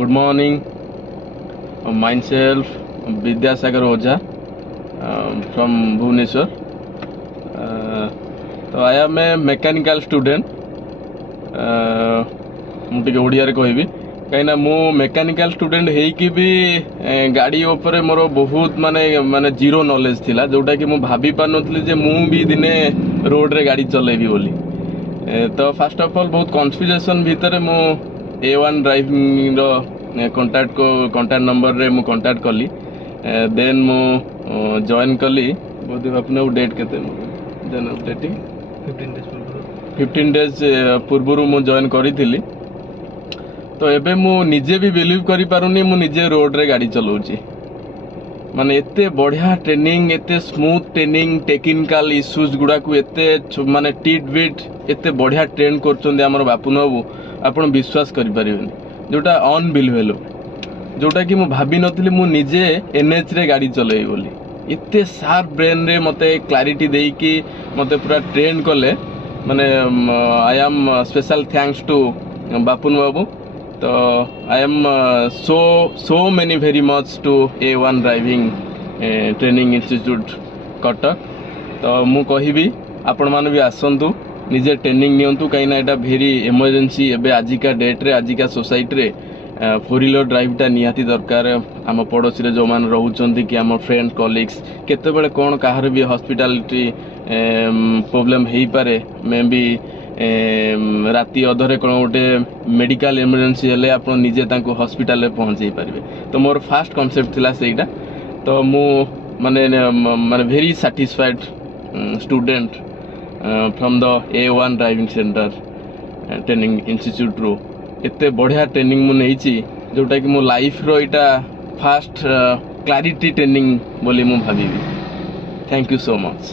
Good morning. Myself, Vidyasagar Oja from Bhubaneswar. So I am a mechanical student. ମୁଁ ଟିକେ ଓଡ଼ିଆରେ କହିବି କାହିଁକିନା ମୁଁ ମେକାନିକାଲ ଷ୍ଟୁଡେଣ୍ଟ ହେଇକି ବି ଗାଡ଼ି ଉପରେ ମୋର ବହୁତ ମାନେ ଜିରୋ ନଲେଜ ଥିଲା, ଯେଉଁଟାକି ମୁଁ ଭାବି ପାରୁନଥିଲି ଯେ ମୁଁ ବି ଦିନେ ରୋଡ଼ରେ ଗାଡ଼ି ଚଲେଇବି ବୋଲି। ତ ଫାର୍ଷ୍ଟ ଅଫ୍ ଅଲ୍ ବହୁତ କନଫ୍ୟୁଜେସନ୍ ଭିତରେ ମୁଁ A1 ଡ୍ରାଇଭିଂର କଣ୍ଟାକ୍ଟ ନମ୍ବରରେ ମୁଁ କଣ୍ଟାକ୍ଟ କଲି। ଦେନ୍ ମୁଁ ଜଏନ୍ କଲି ବୋଧେ ଆପଣଙ୍କ ଡେଟ୍ କେତେ ଦେନ୍ ଡେଟ୍ 15 days ପୂର୍ବରୁ ମୁଁ ଜଏନ୍ କରିଥିଲି। ତ ଏବେ ମୁଁ ନିଜେ ବି ବିଲିଭ୍ କରିପାରୁନି ମୁଁ ନିଜେ ରୋଡ଼ରେ ଗାଡ଼ି ଚଲାଉଛି। ମାନେ ଏତେ ବଢ଼ିଆ ଟ୍ରେନିଂ, ଏତେ ସ୍ମୁଥ୍ ଟ୍ରେନିଂ, ଟେକ୍ନିକାଲ ଇସ୍ୟୁଜ୍ ଗୁଡ଼ାକୁ ଏତେ ମାନେ ଟିଟ୍ ବିଟ୍ ଏତେ ବଢ଼ିଆ ଟ୍ରେନ୍ କରୁଛନ୍ତି ଆମର ବାପୁନ ବାବୁ, ଆପଣ ବିଶ୍ୱାସ କରିପାରିବେନି। ଯେଉଁଟା ଅନବିଲିଭେବଲ୍, ଯେଉଁଟାକି ମୁଁ ଭାବିନଥିଲି ମୁଁ ନିଜେ NHରେ ଗାଡ଼ି ଚଲେଇବି ବୋଲି। ଏତେ ସାର୍ପ ବ୍ରେନ୍ରେ ମୋତେ କ୍ଲାରିଟି ଦେଇକି ମୋତେ ପୁରା ଟ୍ରେନ୍ କଲେ। ମାନେ I am special thanks to Bapun Babu. ତ I am so many very much to A1 driving training institute Cuttack. ତ ମୁଁ କହିବି ଆପଣମାନେ ବି ଆସନ୍ତୁ, ନିଜେ ଟ୍ରେନିଂ ନିଅନ୍ତୁ, କାହିଁକିନା ଏଇଟା ଭେରି ଏମର୍ଜେନ୍ସି। ଏବେ ଆଜିକା ଡେଟ୍ରେ, ଆଜିକା ସୋସାଇଟିରେ 4-wheeler ଡ୍ରାଇଭ୍ଟା ନିହାତି ଦରକାର। ଆମ ପଡ଼ୋଶୀରେ ଯେଉଁମାନେ ରହୁଛନ୍ତି କି ଆମ ଫ୍ରେଣ୍ଡ କଲିଗ୍ସ, କେତେବେଳେ କ'ଣ କାହାର ବି ହସ୍ପିଟାଲିଟି ପ୍ରୋବ୍ଲେମ୍ ହେଇପାରେ। ମେ ବି ରାତି ଅଧରେ କ'ଣ ଗୋଟେ ମେଡ଼ିକାଲ ଏମର୍ଜେନ୍ସି ହେଲେ ଆପଣ ନିଜେ ତାଙ୍କୁ ହସ୍ପିଟାଲରେ ପହଞ୍ଚେଇ ପାରିବେ। ତ ମୋର ଫାର୍ଷ୍ଟ କନସେପ୍ଟ ଥିଲା ସେଇଟା। ତ ମୁଁ ମାନେ very satisfied student from the A1 driving center training ଇନଷ୍ଟିଚ୍ୟୁଟ୍ରୁ। ଏତେ ବଢ଼ିଆ ଟ୍ରେନିଂ ମୁଁ ନେଇଛି, ଯେଉଁଟାକି ମୋ ଲାଇଫ୍ର ଏଇଟା ଫାର୍ଷ୍ଟ କ୍ଲାରିଟି ଟ୍ରେନିଂ ବୋଲି ମୁଁ ଭାବିବି। Thank you so much.